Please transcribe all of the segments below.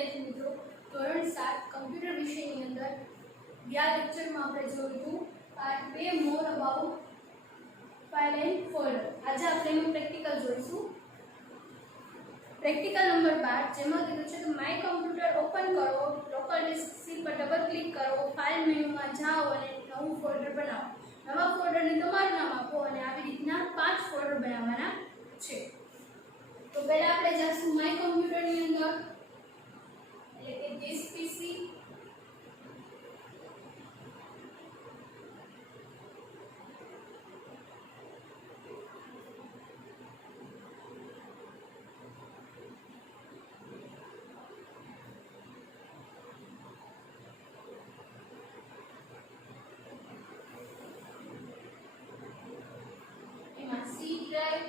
વિદ્યાર્થી મિત્રો, ધોરણ 7 કમ્પ્યુટર વિષયની અંદર ગયા લેક્ચરમાં આપણે જોયું હતું part 2 more about file and folder. આજે આપણે એનું પ્રેક્ટિકલ જોઈશું. પ્રેક્ટિકલ નંબર 12 જેમાં કીધું છે કે માય કમ્પ્યુટર ઓપન કરો, લોકલ ડિસ્ક સી પર ડબલ ક્લિક કરો, ફાઇલ મેનુમાં જાઓ અને નવું ફોલ્ડર બનાવો. નવા ફોલ્ડરને તમારું નામ આપો અને આવી રીતના 5 ફોલ્ડર બનાવવાના છે. તો પહેલા આપણે જઈશું માય કમ્પ્યુટરની અંદર, એટલે કે ધીસ પીસી, એમાં સી ડ્રાઈવ,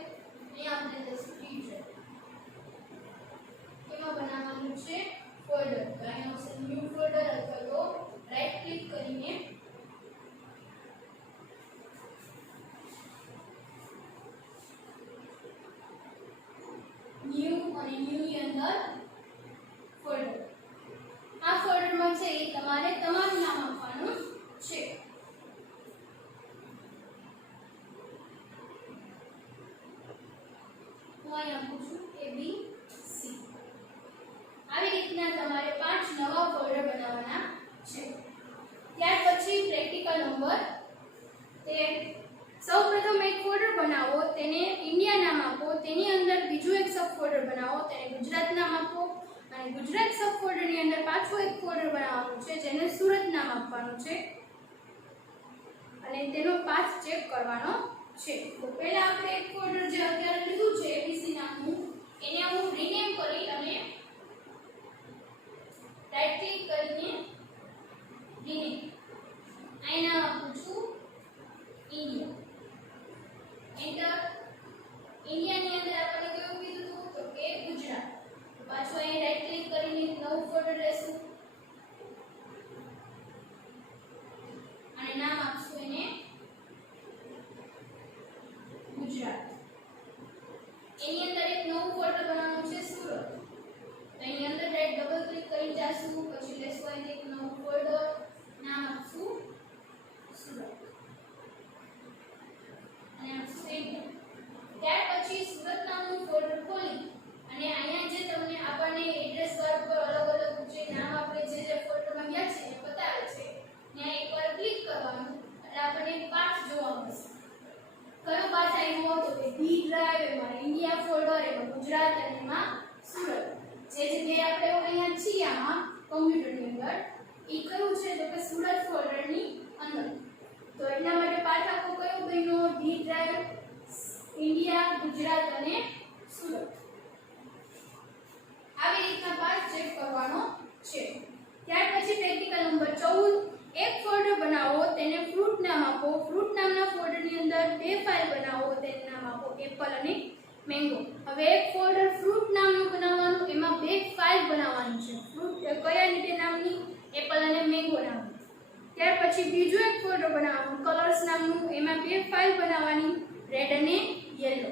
અહીંયા આપણે જઈશું ડી ડ્રાઈવ. એમાં બનાવવાનું છે ફોલ્ડર. તો અહીંયા આવશે ન્યૂ ફોલ્ડર અથવા તો રાઈટ ક્લિક કરીને ન્યૂ અને ન્યૂ ની અંદર ફોલ્ડર. આ ફોલ્ડરમાં છે એ તમારે તમારું નામ આપવાનું છે. હું અહીં આપું છું ABC. આવી રીતના તમારે 5 નવા ફોલ્ડર બનાવવાના છે. ત્યાર પછી પ્રેક્ટિકલ નંબર 13. સૌપ્રથમ એક ફોલ્ડર બનાવો, તેને ઇન્ડિયા નામ આપો, તેની અંદર બીજું એક સબ ફોલ્ડર બનાવો, તેને ગુજરાત નામ આપો અને ગુજરાત સબ ફોલ્ડરની અંદર પાછું એક ફોલ્ડર બનાવવાનું છે જેને સુરત નામ આપવાનું છે અને તેનો પાથ ચેક કરવાનો છે. તો પહેલા આપણે એક ફોલ્ડર જે અત્યારે લીધું છે ABC નામનું, એને હું રીનેમ કરી અને રાઈટ ક્લિક કરીને રીનેમ અહીં નામ આપું છું ઇન્ડિયા. એન્ટર. ઇન્ડિયાની અંદર આપણે કેવું કીધું હતું તો કે ગુજરાત. પાછું અહીં રાઈટ ક્લિક કરીને નવું ફોલ્ડર લેશું અને નામ આપશું એને ગુજરાત. એની અંદર એક નવું ફોલ્ડર બનાવવાનું છે સુરત. તો એની અંદર રાઈટ ડબલ ક્લિક કરી જાશું, પછી લેશું અહીં એક નવું ફોલ્ડર, નામ આપશું સુરત અને આપશું એન્ટર. ત્યાર પછી સુરત નામનું ફોલ્ડર ખોલી અને અહીંયા જે તમને આપણને એડ્રેસ બાર પર અલગ અલગ જે નામ આપણે જે ફોલ્ડરમાં ગયા છે એ બતાવે છે, ત્યાં એકવાર ક્લિક કરવાનું એટલે આપણને પાથ જોવા મળશે. કયો પાથ આવ્યો તો કે ડી ડ્રાઈવ, એમાં ઇન્ડિયા ફોલ્ડર, એમાં ગુજરાત અને એમાં સુરત. જે જગ્યાએ આપણે અહીંયા છીએ આમાં કમ્પ્યુટરની અંદર એ કયું છે તો કે સુરત ફોલ્ડરની અંદર. તો એટલા માટે પાથ આખો કયો બન્યો? ડી ડ્રાઈવ, ઇન્ડિયા, ગુજરાત અને સુરત. આવી રીતના પાથ ચેક કરવાનો છે. ત્યાર પછી પ્રેક્ટિકલ નંબર 14. એક ફોલ્ડર બનાવો, તેને ફ્રૂટ નામ આપો. ફ્રૂટ નામના ફોલ્ડરની અંદર 2 ફાઇલ બનાવો, તેનું નામ આપો એપલ અને મેંગો. હવે એક ફોલ્ડર ફ્રૂટ નામનું બનાવવાનું, એમાં 2 ફાઇલ બનાવવાની છે. ફ્રૂટ કયા રીતે નામની? એપલ અને મેંગો નામની. ત્યાર પછી બીજું એક ફોલ્ડર બનાવવાનું કલર્સ નામનું, એમાં 2 ફાઇલ બનાવવાની, રેડ અને યેલો.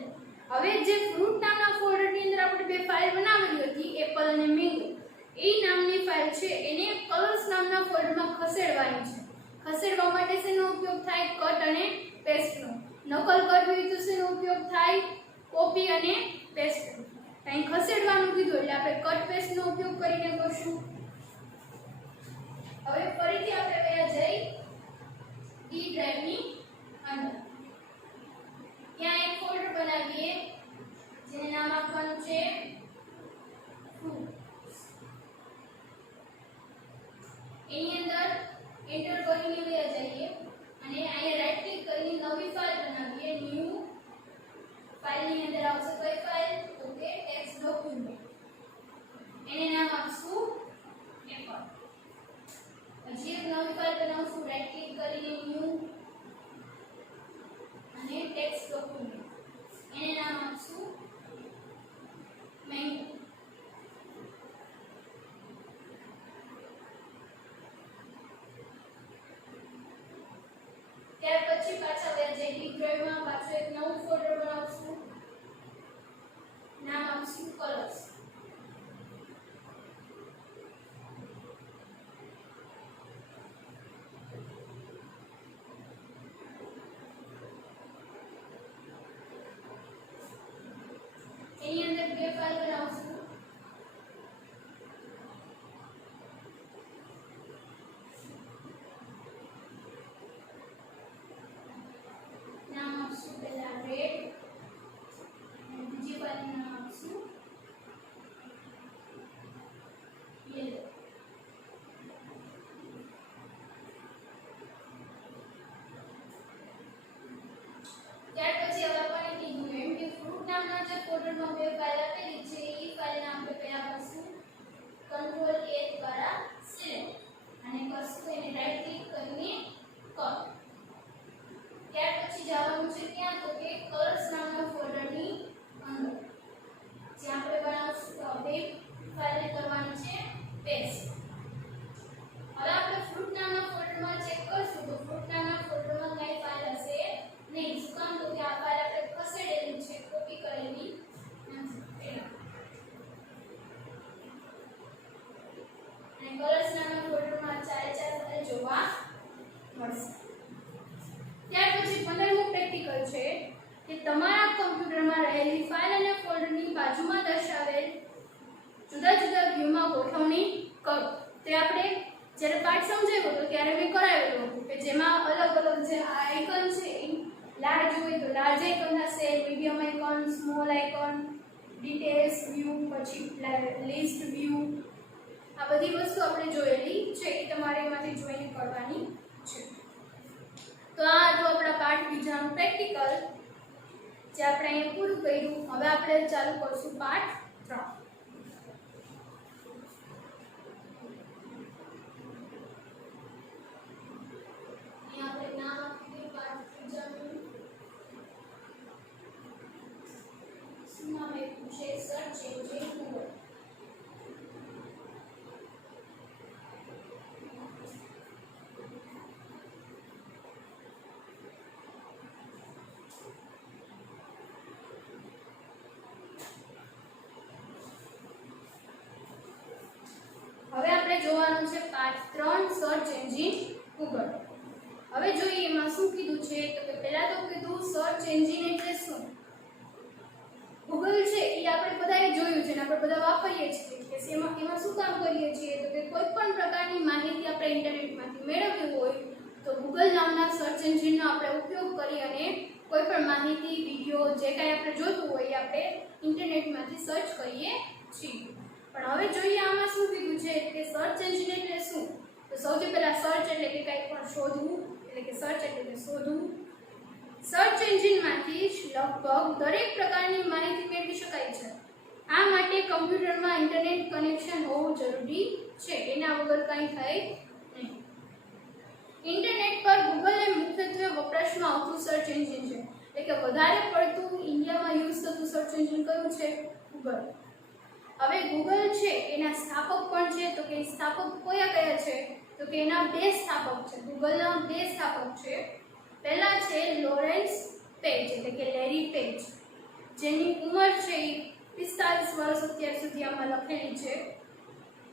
હવે જે ફ્રૂટ નામના ફોલ્ડરની અંદર આપણે 2 ફાઇલ બનાવેલી હતી એપલ અને મેંગો, એ નામની ફાઇલ છે એને કલર્સ નામના ફોલ્ડરમાં ખસેડવાની છે. ખસેડવા માટે શેનો ઉપયોગ થાય? કટ અને પેસ્ટનો. નકલ કરવી તો શેનો ઉપયોગ થાય? કોપી અને પેસ્ટ. અહીં ખસેડવાનું કીધું એટલે આપણે કટ પેસ્ટનો ઉપયોગ કરીને કરશું. હવે ફરીથી આપણે ગયા જઈ ડી ડ્રાઈવની અંદર. ત્યાં એક ફોલ્ડર બનાવીએ જેને નામ આપવાનું છે ફ્રૂટ્સ. એની અંદર એન્ટર કરીને ગયા જઈએ અને અહીંયા રાઈટ ક્લિક કરીને નવી ફાઇલ બનાવીએ. ન્યૂ ફાઇલની અંદર આવશે કઈ ફાઇલ તો કે ટેક્સ્ટ ડોક્યુમેન્ટ. એને નામ આપશું એપલ. પછી એક નવી ફાઇલ બનાવશું, રાઈટ ક્લિક કરીને ન્યૂ અને ટેક્સ્ટ ડોક્યુમેન્ટ. એને નામ આપશું મેંગો. ત્યાર પછી પાછા વ્યા જઈ ડી ડ્રાઈવમાં પાછું એક નવું ફોલ્ડર બનાવશું, નામ આપશું કલર્સ. ફોલ્ડરમાં બે ફાઇલ આપેલી છે એ ફાઇલને આપણે કયા કરશું કંટ્રોલ A દ્વારા સિલેક્ટ અને કરશું એને રાઈટ ક્લિક કરીને કટ. ત્યાર પછી જવાનું છે ક્યાં તો કે કલર્સ નામના ફોલ્ડરની અંદર જ્યાં આપણે બનાવશું બે ફાઇલને કરવાની છે પેસ્ટ. હવે આપણે ફ્રૂટ નામના ફોલ્ડરમાં ચેક કરશું તો ફ્રૂટ નામના ફોલ્ડરમાં કઈ ફાઇલ હશે નહીં. શું કામ તો કે આ ફાઇલ આપણે ખસેડેલી છે, કોપી કરેલી નથી. અને કલર્સ નામના ફોલ્ડરમાં ચારે ચાર ફાઇલ જોવા મળશે. ત્યાર પછી 15મું પ્રેક્ટિકલ છે કે તમારા કમ્પ્યુટરમાં રહેલી ફાઇલ અને ફોલ્ડરની બાજુમાં દર્શાવેલ જુદા જુદા વ્યૂમાં ગોઠવણી કરો. તે આપણે જ્યારે પાઠ સમજાવ્યો હતો ત્યારે મેં કરાવેલું હતું કે જેમાં અલગ અલગ જે આ આઇકન છે એ લાર્જ હોય તો લાર્જ આઇકન હશે, medium icon, small icon, details view, પછી લિસ્ટ વ્યૂ, આ બધી વસ્તુ આપણે જોયેલી છે. એ તમારે એમાંથી જોઈને કરવાની છે. તો આ જો આપણા પાઠ બીજાનું પ્રેક્ટિકલ જે આપણે અહીંયા પૂરું કર્યું. હવે આપણે ચાલુ કરશું પાઠ 3. હવે આપણે જોવાનું છે પાર્ટ 3 સર્ચ એન્જિન ગૂગલ. હવે જોઈએ એમાં શું કીધું છે તો કે પહેલા તો કીધું સર્ચ એન્જિન એટલે શું. ગૂગલ છે એ આપણે બધાએ જોયું છે ને આપણે બધા વાપરીએ છીએ કે એમાં શું કામ કરીએ છીએ તો કે કોઈ પણ પ્રકારની માહિતી આપણે ઇન્ટરનેટમાંથી મેળવવી હોય તો ગૂગલ નામના સર્ચ એન્જિનનો આપણે ઉપયોગ કરી અને કોઈ પણ માહિતી, વિડિયો જે કાંઈ આપણે જોતું હોય એ આપણે ઇન્ટરનેટમાંથી સર્ચ કરીએ છીએ. પણ હવે જોઈએ આમાં શું કીધું છે કે સર્ચ એન્જિન એટલે શું. તો સૌથી પહેલા સર્ચ એટલે કે કંઈ પણ શોધવું, એટલે કે સર્ચ એટલે કે શોધવું. સર્ચ એન્જિનમાંથી લગભગ દરેક પ્રકારની માહિતી મેળવી શકાય છે. આ માટે કમ્પ્યુટરમાં ઇન્ટરનેટ કનેક્શન હોવું જરૂરી છે. એના વગર કંઈ થાય નહીં. ઇન્ટરનેટ પર ગૂગલ એ મુખ્યત્વે વપરાશમાં આવતું સર્ચ એન્જિન છે. એટલે કે વધારે પડતું ઇન્ડિયામાં યુઝ થતું સર્ચ એન્જિન કયું છે? ગૂગલ. હવે ગૂગલ છે એના સ્થાપક પણ છે તો કે સ્થાપક કયા છે તો કે એના બે સ્થાપક છે. ગૂગલના બે સ્થાપક છે. પહેલા છે લોરેન્સ પેજ એટલે કે લેરી પેજ, જેની ઉંમર છે એ 45 વર્ષ અત્યાર સુધી આમાં લખેલી છે.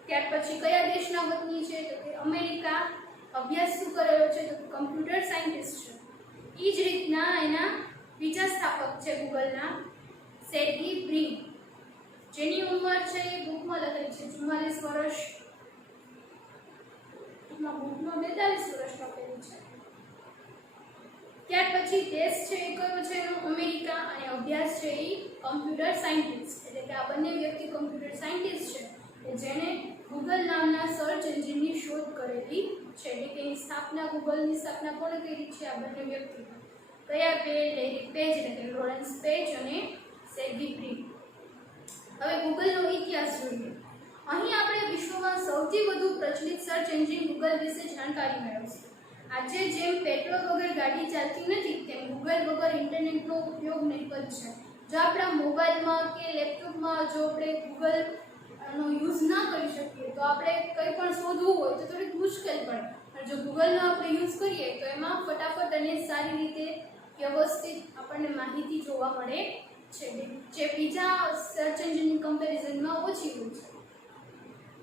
ત્યાર પછી કયા દેશના વતની છે તો કે અમેરિકા. અભ્યાસ શું કરેલો છે તો કમ્પ્યુટર સાયન્ટિસ્ટ છે. એ જ રીતના એના બીજા સ્થાપક છે ગૂગલના સેર્ગી બ્રિન, જેની ઉંમર છે એ બુકમાં લખેલી છે 44 વર્ષ, બુકમાં 42 વર્ષ લખેલું છે. ત્યાર પછી દેશ છે એ કયો છે એનો અમેરિકા અને અભ્યાસ છે એ કમ્પ્યુટર સાયન્ટિસ્ટ. એટલે કે આ બંને વ્યક્તિ કમ્પ્યુટર સાયન્ટિસ્ટ છે કે જેને ગૂગલ નામના સર્ચ એન્જિનની શોધ કરેલી છે. એટલે કે એની સ્થાપના, ગૂગલની સ્થાપના કોણે કરી છે? આ બંને વ્યક્તિ. કયા બે? લેરી પેજ એટલે કે લોરેન્સ પેજ અને સેર્ગી બ્રિન. હવે ગૂગલનો ઇતિહાસ જોઈએ. અહીં આપણે વિશ્વમાં સૌથી વધુ પ્રચલિત સર્ચ એન્જિન ગૂગલ વિશે જાણકારી મેળવશું. આજે જેમ પેટ્રોલ વગર ગાડી ચાલતી નથી તેમ ગૂગલ વગર ઇન્ટરનેટનો ઉપયોગ નહિવત છે. જો આપણા મોબાઈલમાં કે લેપટોપમાં જો આપણે ગૂગલનો યુઝ ના કરી શકીએ તો આપણે કંઈ પણ શોધવું હોય તો થોડીક મુશ્કેલ પડે. અને જો ગૂગલનો આપણે યુઝ કરીએ તો એમાં ફટાફટ અને સારી રીતે વ્યવસ્થિત આપણને માહિતી જોવા મળે છે, જે બીજા સર્ચ એન્જિનની કમ્પેરિઝનમાં ઓછી હોય છે.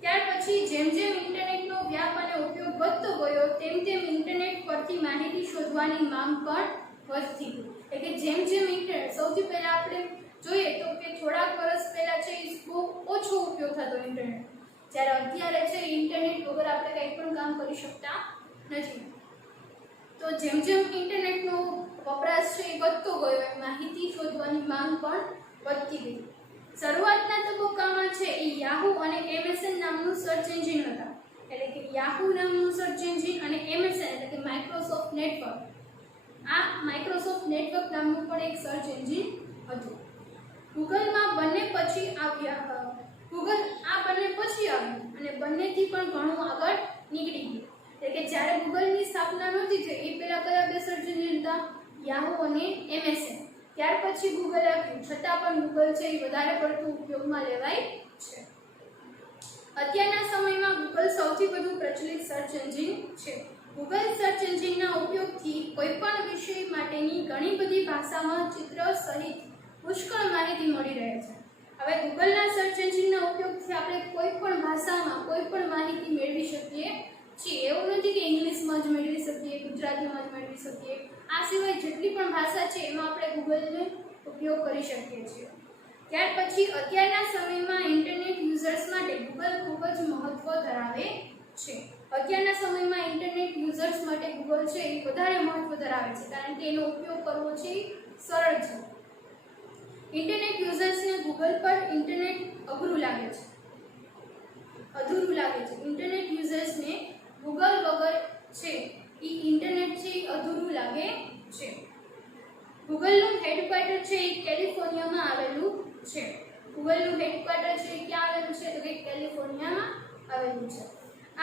ત્યાર પછી જેમ જેમ ઇન્ટરનેટનો વ્યાપ અને ઉપયોગ વધતો ગયો તેમ તેમ ઇન્ટરનેટ પરથી માહિતી શોધવાની માંગ પણ વધતી ગઈ. એટલે કે જેમ જેમ ઇન્ટરનેટ, સૌથી પહેલાં આપણે જોઈએ તો કે થોડાક વર્ષ પહેલાં છે એ બહુ ઓછો ઉપયોગ થતો ઇન્ટરનેટ, જ્યારે અત્યારે છે ઇન્ટરનેટ વગર આપણે કંઈ પણ કામ કરી શકતા નથી. તો જેમ જેમ ઇન્ટરનેટનો વપરાશ છે એ વધતો ગયો એમ માહિતી શોધવાની માંગ પણ વધતી ગઈ. શરૂઆતના તબક્કામાં છે એ યાહુ અને MSN નામનું સર્ચ એન્જિન હતા. એટલે કે યાહુ નામનું સર્ચ એન્જિન અને MSN એટલે કે માઇક્રોસોફ્ટ નેટવર્ક. આ માઇક્રોસોફ્ટ નેટવર્ક નામનું પણ એક સર્ચ એન્જિન હતું. ગૂગલમાં ગૂગલ આ બંને પછી આવ્યું અને બંનેથી પણ ઘણું આગળ નીકળી ગયું. એટલે કે જ્યારે ગૂગલની સ્થાપના નહોતી થઈ એ પહેલાં કયા બે સર્ચ એન્જિન હતા? યાહૂ અને MSN. ત્યાર પછી ગૂગલ આવ્યું, છતાં પણ ગૂગલ છે એ વધારે પડતું ઉપયોગમાં લેવાય છે. અત્યારના સમયમાં ગૂગલ સૌથી વધુ પ્રચલિત સર્ચ એન્જિન છે. ગૂગલ સર્ચ એન્જિનના ઉપયોગથી કોઈપણ વિષય માટેની ઘણી બધી ભાષામાં ચિત્ર સહિત પુષ્કળ માહિતી મળી રહે છે. હવે ગૂગલના સર્ચ એન્જિનના ઉપયોગથી આપણે કોઈ પણ ભાષામાં કોઈ પણ માહિતી મેળવી શકીએ છીએ. એવું નથી કે ઇંગ્લિશમાં જ મેળવી શકીએ, ગુજરાતીમાં જ મેળવી શકીએ. આ સિવાય જેટલી પણ ભાષા છે એમાં આપણે ગૂગલનો ઉપયોગ કરી શકીએ છીએ. ત્યાર પછી અત્યારના સમયમાં ઇન્ટરનેટ યુઝર્સ માટે ગૂગલ ખૂબ જ મહત્વ ધરાવે છે. અત્યારના સમયમાં ઇન્ટરનેટ યુઝર્સ માટે ગૂગલ છે એ વધારે મહત્વ ધરાવે છે, કારણ કે એનો ઉપયોગ કરવો છે સરળ છે. ઇન્ટરનેટ યુઝર્સને ગૂગલ પર ઇન્ટરનેટ અઘરું લાગે છે, અધૂરું લાગે છે. ઇન્ટરનેટ યુઝર્સને ગૂગલ વગર છે એ ઇન્ટરનેટ છે અધૂરું લાગે છે. ગૂગલનું હેડક્વાર્ટર છે એ કેલિફોર્નિયામાં આવેલું છે. ગૂગલનું હેડક્વાર્ટર છે એ ક્યાં આવેલું છે? તો કે કેલિફોર્નિયામાં આવેલું છે.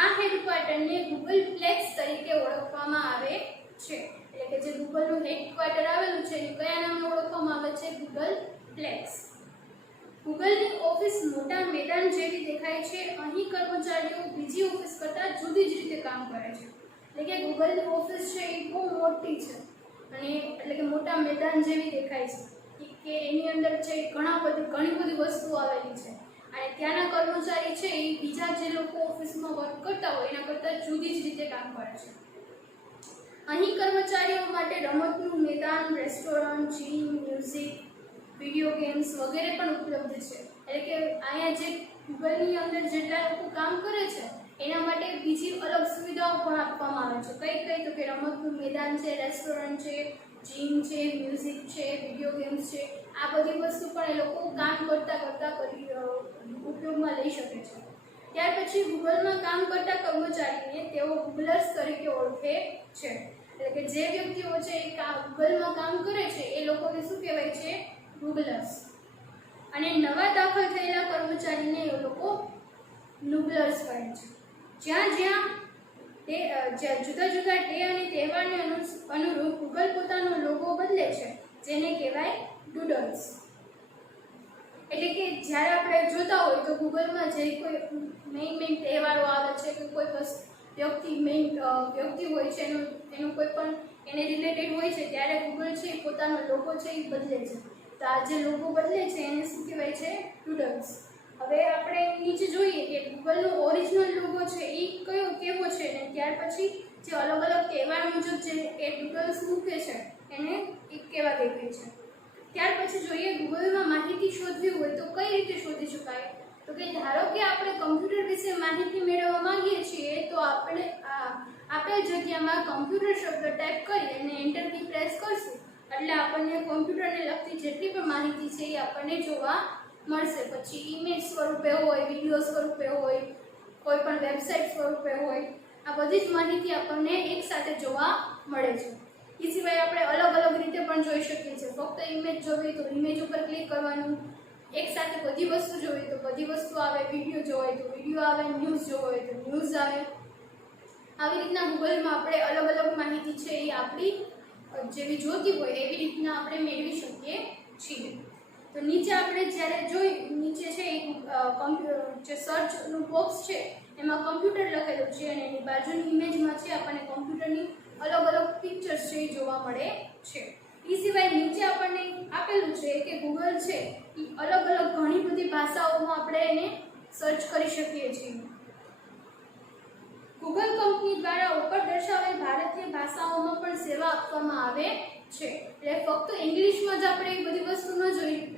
આ હેડક્વાર્ટરને ગૂગલ પ્લેક્સ તરીકે ઓળખવામાં આવે છે. એટલે કે જે ગૂગલનું હેડક્વાર્ટર આવેલું છે એ કયા નામે ઓળખવામાં આવે છે? ગૂગલ પ્લેક્સ. ગૂગલની ઓફિસ મોટા મેદાન જેવી દેખાય છે. અહીં કર્મચારીઓ બીજી ઓફિસ કરતાં જુદી જ રીતે કામ કરે છે. એટલે કે ગૂગલની ઓફિસ છે એ બહુ મોટી છે અને એટલે કે મોટા મેદાન જેવી દેખાય છે કે એની અંદર છે ઘણી બધી વસ્તુઓ આવેલી છે અને ત્યાંના કર્મચારી છે એ બીજા જે લોકો ઓફિસમાં વર્ક કરતા હોય એના કરતાં જુદી જ રીતે કામ કરે છે. અહીં કર્મચારીઓ માટે રમતનું મેદાન, restaurant, gym, music, video games વગેરે પણ ઉપલબ્ધ છે. એટલે કે અહીંયા જે ગૂગલની અંદર જેટલા લોકો કામ કરે છે એના માટે બીજી અલગ સુવિધાઓ પણ આપવામાં આવે છે. કઈ તો કે રમતનું મેદાન છે, રેસ્ટોરન્ટ છે, જીમ છે, મ્યુઝિક છે, વિડીયો ગેમ્સ છે. આ બધી વસ્તુ પણ એ લોકો કામ કરતા ઉપયોગમાં લઈ શકે છે. ત્યાર પછી ગૂગલમાં કામ કરતા કર્મચારીને તેઓ ગૂગલર્સ તરીકે ઓળખે છે. એટલે કે જે વ્યક્તિઓ છે એ ગૂગલમાં કામ કરે છે એ લોકોને શું કહેવાય છે? ગૂગલર્સ. અને નવા દાખલ થયેલા કર્મચારીને એ લોકો નુગલર્સ કહે છે. જ્યાં જુદા જુદા ડે અને તહેવારને અનુરૂપ ગૂગલ પોતાનો લોગો બદલે છે, જેને કહેવાય ડૂડલ્સ. એટલે કે જ્યારે આપણે જોતા હોય તો ગૂગલમાં જે કોઈ મેઇન તહેવારો આવે છે કે કોઈ વ્યક્તિ હોય છે એનું કોઈ પણ એને રિલેટેડ હોય છે ત્યારે ગૂગલ છે પોતાનો લોગો છે એ બદલે છે. તો આ જે લોગો બદલે છે એને શું કહેવાય છે? ડૂડલ્સ. હવે આપણે નીચે જોઈએ કે ગૂગલનો ઓરિજિનલ લોગો છે એ કેવો છે ને ત્યાર પછી જે અલગ અલગ તહેવાર મુજબ જે એ ડૂડલ્સ મૂકે છે એને કેવા દેખાય છે. ત્યાર પછી જોઈએ ગૂગલમાં માહિતી શોધવી હોય તો કઈ રીતે શોધી શકાય? તો કે ધારો કે આપણે કમ્પ્યુટર વિશે માહિતી મેળવવા માંગીએ છીએ તો આપણે આપેલ જગ્યામાં કમ્પ્યુટર શબ્દ ટાઈપ કરી અને એન્ટર કી પ્રેસ કરશું એટલે આપણને કમ્પ્યુટરને લગતી જેટલી પણ માહિતી છે એ આપણને જોવા મળશે. પછી ઇમેજ સ્વરૂપે હોય, વિડીયો સ્વરૂપે હોય, કોઈ પણ વેબસાઇટ સ્વરૂપે હોય, આ બધી જ માહિતી આપણને એકસાથે જોવા મળે છે. એ સિવાય આપણે અલગ અલગ રીતે પણ જોઈ શકીએ છીએ. ફક્ત ઇમેજ જોવી તો ઇમેજ ઉપર ક્લિક કરવાનું, એકસાથે બધી વસ્તુ જોવી તો બધી વસ્તુ આવે, વિડીયો જોવો હોય તો વિડીયો આવે, ન્યૂઝ જોવો હોય તો ન્યૂઝ આવે. આવી રીતના ગૂગલમાં આપણે અલગ અલગ માહિતી છે એ આપણી જેવી જોતી હોય એવી રીતના આપણે મેળવી શકીએ છીએ. તો નીચે આપણે જ્યારે નીચે છે જે સર્ચનું બોક્સ છે એમાં કમ્પ્યુટર લખેલું છે અને એની બાજુની ઇમેજમાં છે આપણને કમ્પ્યુટરની અલગ અલગ પિક્ચર્સ છે એ જોવા મળે છે. એ સિવાય નીચે આપણને આપેલું છે કે ગૂગલ છે એ અલગ અલગ ઘણી બધી ભાષાઓમાં આપણે એને સર્ચ કરી શકીએ છીએ. ગૂગલ કંપની દ્વારા ઉપર દર્શાવેલ ભારતીય ભાષાઓમાં પણ સેવા આપવામાં આવે છે. એટલે ફક્ત ઇંગ્લિશમાં જ આપણે એ બધી વસ્તુ ન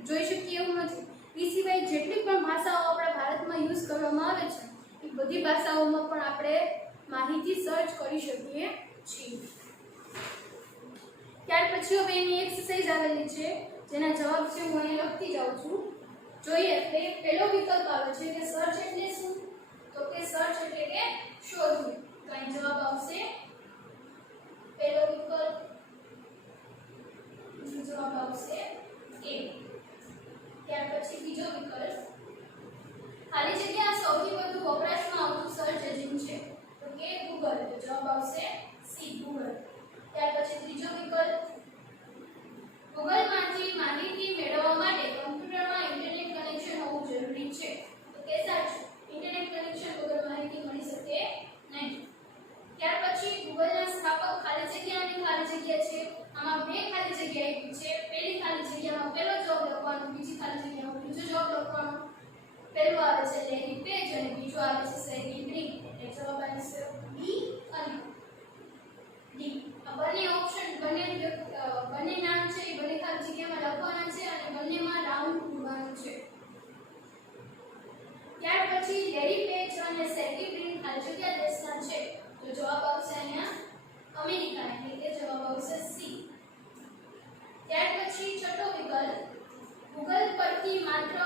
જોઈ શકીએ એવું નથી. એ સિવાય જેટલી પણ ભાષાઓ આપણા ભારતમાં યુઝ કરવામાં આવે છે એ બધી ભાષાઓમાં પણ આપણે માહિતી સર્ચ કરી શકીએ છીએ. ત્યાર પછી હવે એની એક્સરસાઇઝ આવેલી છે જેના જવાબ છે હું અહીં લખતી જાઉં છું. જોઈએ પહેલો વિકલ્પ આવે છે કે સર્ચ એટલે શું? તો કે સર્ચ એટલે કે શોધવું. તો અહીં જવાબ આવશે પહેલો વિકલ્પ, જવાબ આવશે A. ત્યાર પછી બીજો વિકલ્પ ખાલી જગ્યા સૌથી વધુ વપરાશમાં આવતું સર્ચ એન્જિન છે તો કે ગૂગલ. તો જવાબ આવશે સી ગૂગલ. ત્યાર પછી ત્રીજો વિકલ્પ ગૂગલમાંથી માહિતી મેળવવા માટે કમ્પ્યુટરમાં ઇન્ટરનેટ કનેક્શન હોવું જરૂરી છે તો કે સાચું. ઇન્ટરનેટ કનેક્શન વગર માહિતી મળી શકે નહીં. ત્યાર પછી ગૂગલના સ્થાપક ખાલી જગ્યા અને ખાલી જગ્યા છે. આમાં બે ખાલી જગ્યા આપી છે. પહેલી ખાલી જગ્યામાં પહેલો જવાબ લખવાનો, બીજી ખાલી જગ્યામાં બીજો જવાબ લખવાનો. પહેલું આવે છે લેરી પેજ અને બીજું આવે છે સેર્ગી બ્રિન. એટલે જવાબ આવશે બી અને ડી. આ બંને ઓપ્શન બંને નામ છે એ બંને ખાલી જગ્યામાં લખવાના છે અને બંનેમાં રાઉન્ડ પૂરવાનું છે. ત્યાર પછી લેરી પેજ અને સેર્ગી બ્રિન ખાલી જગ્યા દેશના છે તો જવાબ આવશે અહીંયા અમેરિકા. એટલે કે જવાબ આવશે સી. ત્યાર પછી છઠ્ઠો વિકલ્પ ગૂગલ પરથી માત્ર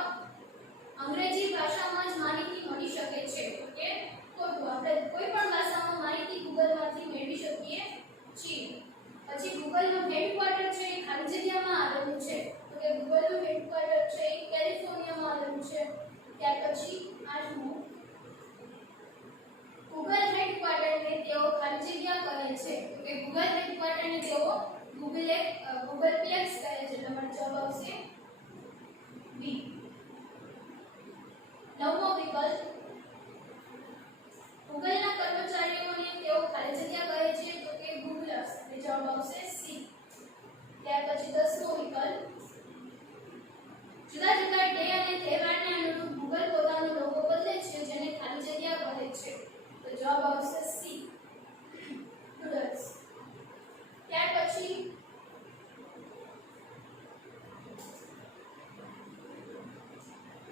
અંગ્રેજી ભાષામાં જ માહિતી મળી શકે છે કે ખોટું. આપણે કોઈ પણ ભાષામાં માહિતી ગૂગલમાંથી મેળવી શકીએ છીએ. પછી ગૂગલનું હેડક્વાર્ટર છે એ ખાલી જગ્યામાં આવેલું છે તો કે ગૂગલનું હેડક્વાર્ટર છે એ કેલિફોર્નિયામાં આવેલું છે. ત્યાર પછી આઠમું ગૂગલ હેડક્વાર્ટરને તેઓ ખાલી જગ્યા કહે છે તો કે ગૂગલ હેડક્વાર્ટરને તેઓ ગૂગલપ્લેક્સ કહે છે. તમારો જવાબ આવશે બી. નવમો વિકલ્પ ગૂગલના કર્મચારીઓને તેઓ ખાલી જગ્યા કહે છે તો કે ગૂગલર્સ. એટલે જવાબ આવશે સી. ત્યાર પછી 10મો વિકલ્પ જુદા જુદા ડે અને તહેવારને અનુરૂપ ગૂગલ પોતાનો લોગો બદલે છે જેને ખાલી જગ્યા કહે છે તો જવાબ આવશે સી ડુડલ્સ. ત્યાર પછી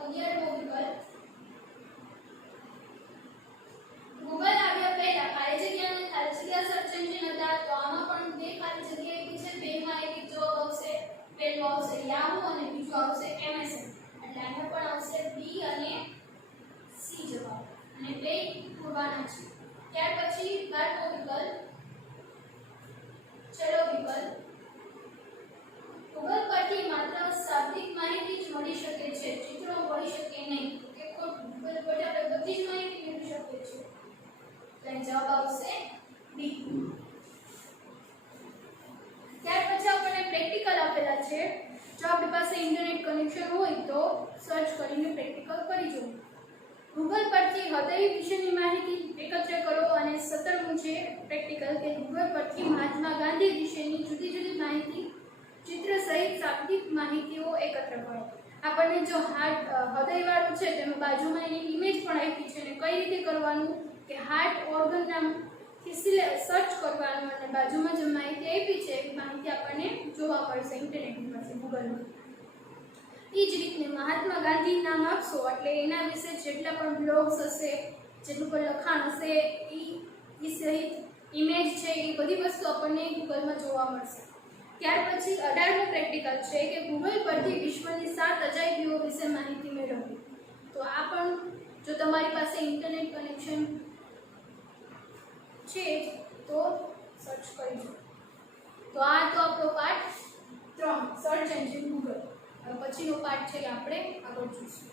11મો વિકલ્પ ગૂગલ આવ્યા પહેલા ખાલી જગ્યા અને ખાલી જગ્યા સર્ચ એન્જિન હતા તો આમાં પણ બે ખાલી જગ્યા આપી છે. બેમાં એક જવાબ આવશે. પહેલું આવશે યાહૂ અને બીજું આવશે એમએસએન. એટલે આમાં પણ આવશે બી અને સી જવાબ અને બે પૂરવાના છે. ત્યાર પછી 12મો વિકલ્પ છેલ્લો વિકલ્પ ગૂગલ પરથી માત્ર શાબ્દિક માહિતી જ મળી શકે છે, ચિત્રો મળી શકે નહીં કે ખોટું. ગૂગલ પરથી આપણે બધી જ માહિતી મેળવી શકીએ છીએ. તો જવાબ આવશે બી. ત્યાર પછી આપણને પ્રેક્ટિકલ આપેલા છે. જો આપણી પાસે ઇન્ટરનેટ કનેક્શન હોય તો સર્ચ કરીને પ્રેક્ટિકલ કરી જવું. ગૂગલ પરથી હૃદય વિશેની માહિતી એકત્ર કરો અને 17મું છે પ્રેક્ટિકલ કે ગૂગલ પરથી મહાત્મા ગાંધી વિશેની જુદી જુદી માહિતી ચિત્ર સહિત શાબ્દિક માહિતીઓ એકત્ર કરો. આપણને જો હૃદયવાળું છે તેમાં બાજુમાં એની ઇમેજ પણ આપી છે અને કઈ રીતે કરવાનું કે હાર્ટ ઓર્ગન નામથી સર્ચ કરવાનું અને બાજુમાં જે માહિતી આપી છે એ માહિતી આપણને જોવા પડશે ઇન્ટરનેટ પરથી ગૂગલમાં. એ જ રીતે મહાત્મા ગાંધી નામ આપશો એટલે એના વિશે જેટલા પણ બ્લોગ્સ હશે, જેટલું પણ લખાણ હશે એ સહિત ઇમેજ છે એ બધી વસ્તુ આપણને ગૂગલમાં જોવા મળશે. ત્યાર પછી 18મું પ્રેક્ટિકલ છે કે ગૂગલ પરથી વિશ્વની 7 અજાયબીઓ વિશે માહિતી મેળવવી. તો આ પણ જો તમારી પાસે ઇન્ટરનેટ કનેક્શન છે તો સર્ચ કરજો. તો આ તો આપણો પાર્ટ 3 સર્ચ એન્જિન ગૂગલ. હવે પછીનો પાર્ટ છે કે આપણે આગળ જોઈશું.